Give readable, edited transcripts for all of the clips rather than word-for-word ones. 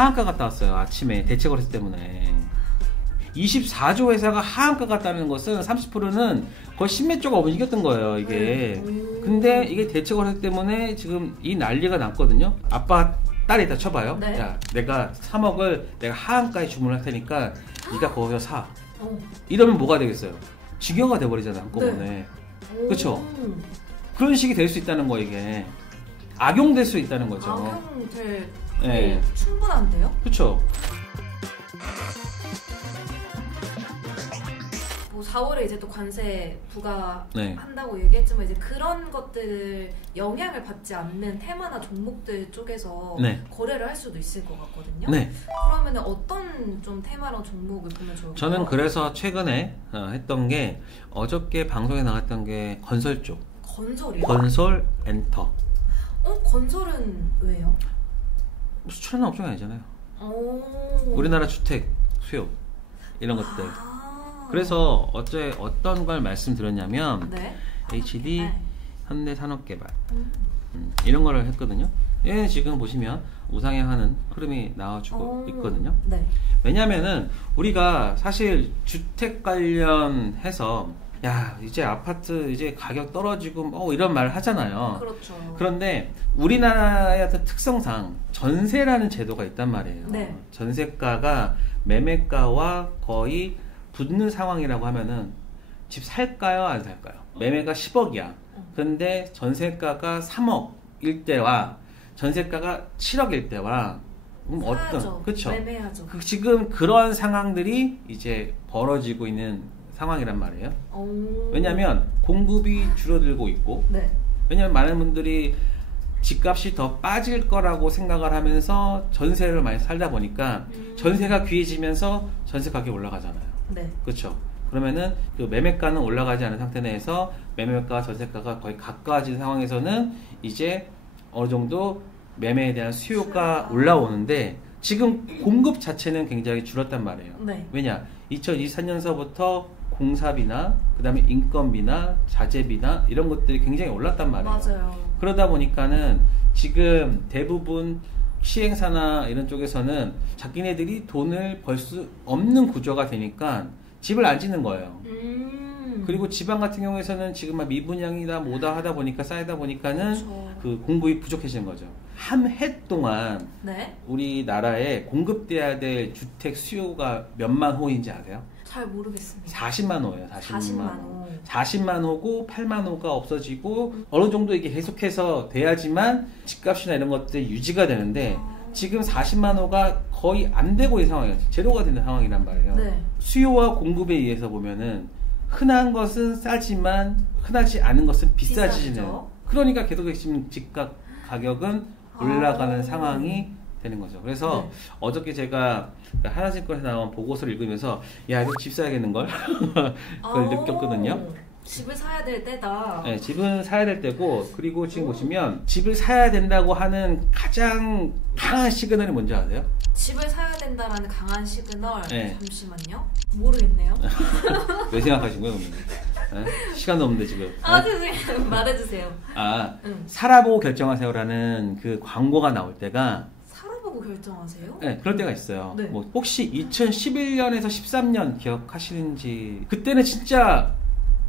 하한가 갔다 왔어요. 아침에 대체거래세 때문에. 24조 회사가 하한가 갔다는 것은 30%는 거의 10몇 조가 이겼던 거예요, 이게. 근데 이게 대체거래세 때문에 지금 이 난리가 났거든요. 아빠, 딸이 있다 쳐봐요. 네. 자, 내가 3억을 내가 하한가에 주문할 테니까 네가 거기서 사. 이러면 뭐가 되겠어요? 징역가 돼버리잖아, 한꺼번에. 네. 그렇죠? 그런 식이 될 수 있다는 거, 이게. 악용될 수 있다는 거죠. 악용될 네. 충분한데요? 그렇죠. 뭐 4월에 이제 또 관세 부과한다고 네. 얘기했지만 이제 그런 것들 영향을 받지 않는 테마나 종목들 쪽에서 네. 거래를 할 수도 있을 것 같거든요. 네. 그러면 어떤 좀 테마랑 종목을 보면 좋을까요? 저는 그래서 최근에 했던 게 어저께 방송에 나갔던 게 건설 쪽. 건설이요? 건설 엔터. 건설은 왜요? 수출하는 업종이 아니잖아요. 오. 우리나라 주택 수요 이런 것들. 그래서 어제 어떤 걸 말씀드렸냐면 네. HD, 네. 현대산업개발 이런 거를 했거든요. 얘는 지금 보시면 우상향하는 흐름이 나와주고 있거든요. 네. 왜냐면은 우리가 사실 주택 관련해서 야 이제 아파트 이제 가격 떨어지고 뭐 이런 말 하잖아요. 그렇죠. 그런데 우리나라의 어떤 특성상 전세라는 제도가 있단 말이에요. 네. 전세가가 매매가와 거의 붙는 상황이라고 하면은 집 살까요 안 살까요? 매매가 10억이야. 근데 전세가가 3억일 때와 전세가가 7억일 때와 어떤 그렇죠? 매매하죠. 지금 그런 상황들이 이제 벌어지고 있는 상황이란 말이에요. 왜냐하면 공급이 줄어들고 있고, 네. 왜냐하면 많은 분들이 집값이 더 빠질 거라고 생각을 하면서 전세를 많이 살다 보니까 전세가 귀해지면서 전세 가격이 올라가잖아요. 네. 그렇죠. 그러면은 그 매매가는 올라가지 않은 상태 내에서 매매가와 전세가가 거의 가까워진 상황에서는 이제 어느 정도 매매에 대한 수요가 올라오는데 지금 공급 자체는 굉장히 줄었단 말이에요. 네. 왜냐? 2024년서부터 공사비나 그 다음에 인건비나 자재비나 이런 것들이 굉장히 올랐단 말이에요. 맞아요. 그러다 보니까는 지금 대부분 시행사나 이런 쪽에서는 자기네들이 돈을 벌 수 없는 구조가 되니까 집을 안 짓는 거예요. 그리고 지방 같은 경우에서는 지금 막 미분양이다 뭐다 하다 보니까 쌓이다 보니까는 그렇죠. 그 공급이 부족해지는 거죠. 한 해 동안 네? 우리나라에 공급돼야 될 주택 수요가 몇만 호인지 아세요? 잘 모르겠습니다. 40만 호예요. 40만 호. 40만 호고 8만 호가 없어지고 어느 정도 이게 계속해서 돼야지만 집값이나 이런 것들이 유지가 되는데 지금 40만 호가 거의 안 되고 있는 상황이에요. 제로가 되는 상황이란 말이에요. 네. 수요와 공급에 의해서 보면은 흔한 것은 싸지만 흔하지 않은 것은 비싸지는. 비싸지죠. 그러니까 계속 지금 집값 가격은 올라가는 상황이 되는 거죠. 그래서 네. 어저께 제가 하나증권에서 나온 보고서를 읽으면서 야 이거 집 사야겠는 걸 그걸 느꼈거든요. 집을 사야 될 때다. 네, 집은 사야 될 때고 그리고 지금 보시면 집을 사야 된다고 하는 가장 강한 시그널이 뭔지 아세요? 집을 사야 된다라는 강한 시그널. 네. 잠시만요. 모르겠네요. 왜 생각하신 거예요? 네? 시간도 없는데 지금. 선생님 말해주세요. 살아보고 결정하세요라는 그 광고가 나올 때가 살아보고 결정하세요? 네, 그럴 때가 있어요. 네. 뭐 혹시 2011년에서 13년 기억하시는지 그때는 진짜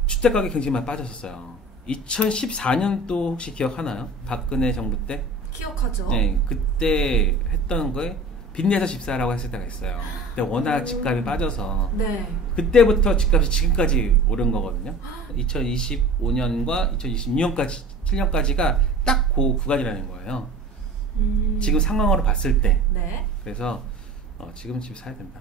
주택 가격이 굉장히 많이 빠졌었어요. 2014년도 혹시 기억하나요? 박근혜 정부 때? 기억하죠. 네, 그때 했던 거에 빚내서 집 사라고 했을 때가 있어요. 근데 워낙 집값이 빠져서 네. 그때부터 집값이 지금까지 오른 거거든요. 2025년과 2026년까지 7년까지가 딱 그 구간이라는 거예요. 지금 상황으로 봤을 때. 네. 그래서 지금 집 사야 된다.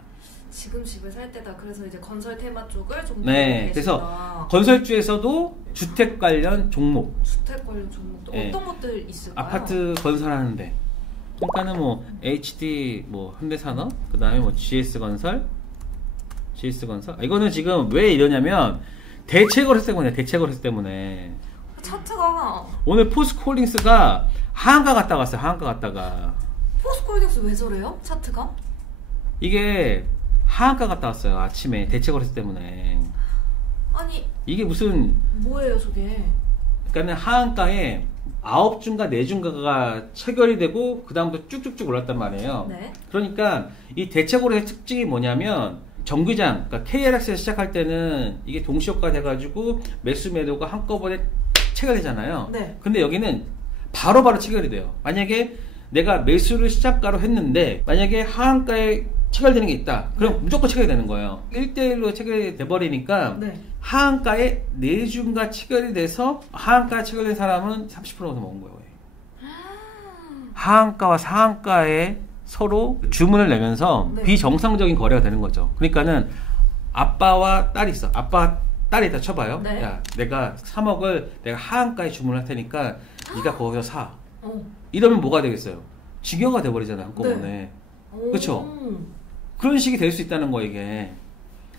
지금 집을 살 때다. 그래서 이제 건설 테마 쪽을 좀 네, 그래서 건설주에서도 주택 관련 종목, 주택 관련 종목도 네. 어떤 것들 있을까요? 아파트 건설하는데, 그러니까는 뭐 HD, 뭐 현대산업, 그 다음에 뭐 GS 건설. 이거는 지금 왜 이러냐면 대체거래세 때문에. 차트가 오늘 포스코홀딩스가 하한가 갔다 왔어요. 하한가 갔다가. 포스코홀딩스 왜 저래요? 차트가? 이게 하한가 갔다 왔어요. 아침에 대체거래세 때문에. 아니 이게 무슨 뭐예요 저게? 그러니까 하한가에 9주인가 4주인가가 체결이 되고 그 다음부터 쭉쭉쭉 올랐단 말이에요. 네. 그러니까 이 대체고래의 특징이 뭐냐면 정규장, 그러니까 KRX에서 시작할 때는 이게 동시효과 돼가지고 매수 매도가 한꺼번에 체결되잖아요. 네. 근데 여기는 바로바로 체결이 돼요. 만약에 내가 매수를 시작가로 했는데 만약에 하한가에 체결되는 게 있다. 그럼 네. 무조건 체결이 되는 거예요. 1대1로 체결이 돼버리니까 네. 하한가에 4주인가 체결이 돼서 하한가에 체결된 사람은 30%가 더 먹은 거예요. 하한가와 상한가에 서로 주문을 내면서 네. 비정상적인 거래가 되는 거죠. 그러니까는 아빠와 딸이 있어. 아빠 딸이 있다 쳐봐요. 네. 야, 내가 3억을 내가 하한가에 주문할 테니까 네가 거기서 사. 어. 이러면 뭐가 되겠어요? 징여가 돼버리잖아요, 한꺼번에. 네. 그쵸? 그런 식이 될 수 있다는 거, 이게.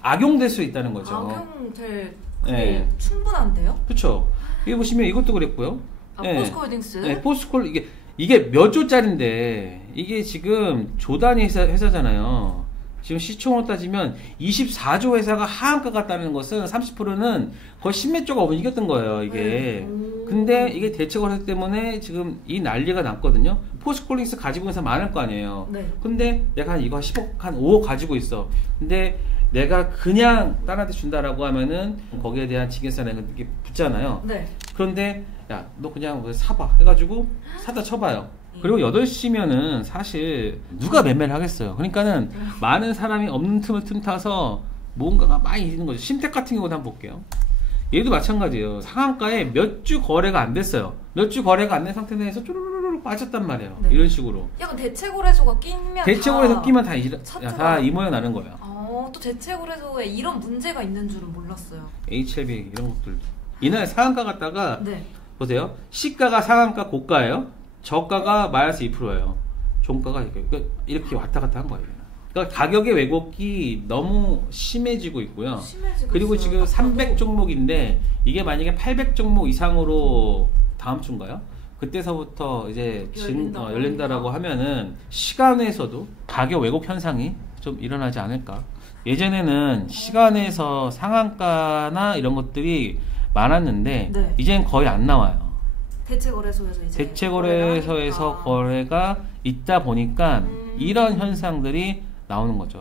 악용될 수 있다는 거죠. 악용될 네. 충분한데요? 그쵸? 여기 보시면 이것도 그랬고요. 네. 포스코홀딩스. 네, 포스콜, 이게 몇 조짜리인데, 이게 지금 조단위 회사잖아요. 지금 시총으로 따지면 24조 회사가 하한가 같다는 것은 30%는 거의 10몇 조가 오면 이겼던 거예요, 이게. 근데 이게 대체거래 때문에 지금 이 난리가 났거든요. 포스콜링스 가지고 있는 사람 많을 거 아니에요. 네. 근데 내가 이거 한 10억, 한 5억 가지고 있어. 근데 내가 그냥 딸한테 준다라고 하면은 거기에 대한 징계세나 이게 붙잖아요. 네. 그런데 야, 너 그냥 사봐 해가지고 사다 쳐봐요. 그리고 8시면은 사실 누가 매매를 하겠어요. 그러니까는 많은 사람이 없는 틈을 틈타서 뭔가가 많이 있는 거죠. 심택 같은 경우도 한번 볼게요. 얘도 마찬가지예요. 상한가에 몇 주 거래가 안 됐어요. 몇 주 거래가 안 된 상태 내에서 쭈루루루 빠졌단 말이에요. 네. 이런 식으로. 약간 대체거래소가 끼면 대체거래소 끼면 다 차트가 이 모양 나는 거예요. 또 대체거래소에 이런 문제가 있는 줄은 몰랐어요. HLB 이런 것들. 이날 상한가 갔다가 네. 보세요. 시가가 상한가 고가예요. 저가가 마이너스 2%예요. 종가가 이렇게 왔다 갔다 한 거예요. 그러니까 가격의 왜곡이 너무 심해지고 있고요. 그리고 지금 300 종목인데 이게 만약에 800 종목 이상으로 다음 주인가요? 그때서부터 이제 열린다라고 하면은 시간에서도 가격 왜곡 현상이 좀 일어나지 않을까. 예전에는 시간에서 상한가나 이런 것들이 많았는데 네. 이젠 거의 안 나와요. 대체거래소에서 거래가 있다 보니까 이런 현상들이 나오는 거죠.